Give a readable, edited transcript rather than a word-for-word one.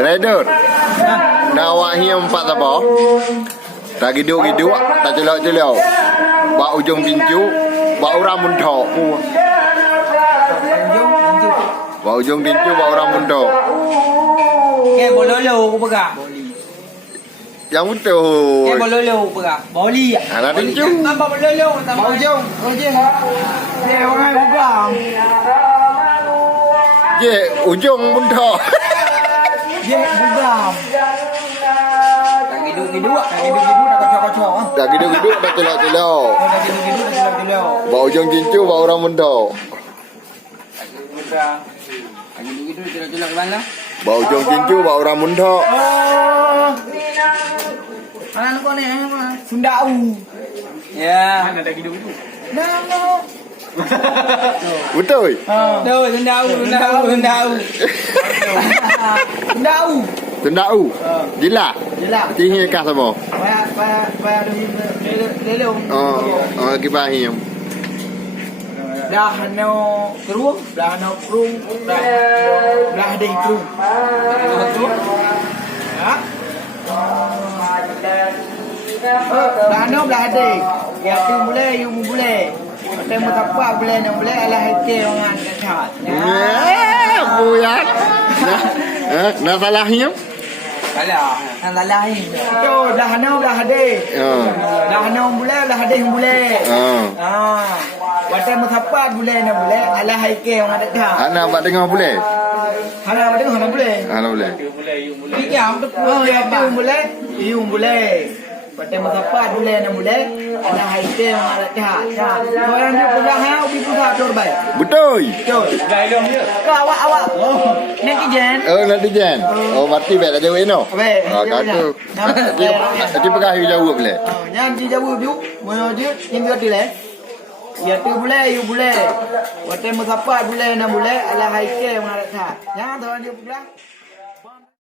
Redor. Nawak hiem 4 apa? Tagiduk² Taculok². Bak Ujong Cincu Bak Uram Beunthok. Bak Ujong Cincu Bak Uram Beunthok. Ke bololo ko baga. Yang betul. Ke bololo baga. Boli. Anak Cincu. Apa bololo? Bak Ujong. Ujong. Ke orang baga. Je Ujong Beunthok. Je baga. Tagiduk² dah kocok-kocok. Tagiduk² Taculok². Bak Ujong Cincu Bak Uram Beunthok. Tagiduk ke mana? Bak Ujong Cincu Bak Uram Beunthok. Mana kau ni? Sundau. Ya. Mana tagiduk? Nah. Betul. Betul, sundau. Tendau. Jelas. Tinggi kah semua. Bayar lelong. Kibar hiem. Dah no kerung, dah deh kerung. Ya. Dah deh. Ya tu boleh, you boleh. Tapi mengapa boleh alah hati orang dekat. Buat. Nak salah hiem? Salah ini. Yo, dah deh. Dah boleh, dah deh boleh. Waktu mengapa boleh alah hati orang dekat. Anak buat dengar boleh? Boleh. Fikir tu ya tu boleh, you boleh. Pada mengapa boleh alah hati orang dekat. Orang dia pegang hau pergi pusat tu baik. Betul. Kau awak. Netizen. Netizen. Mati baik dah jawab no. Baik. Kata. Dia pegang jawab boleh. Yang dia jawab dia, mau dia yang dia tu ya tu boleh, you boleh. Waktu mengapa boleh alah hati orang dekat. Jangan tahu dia pegang.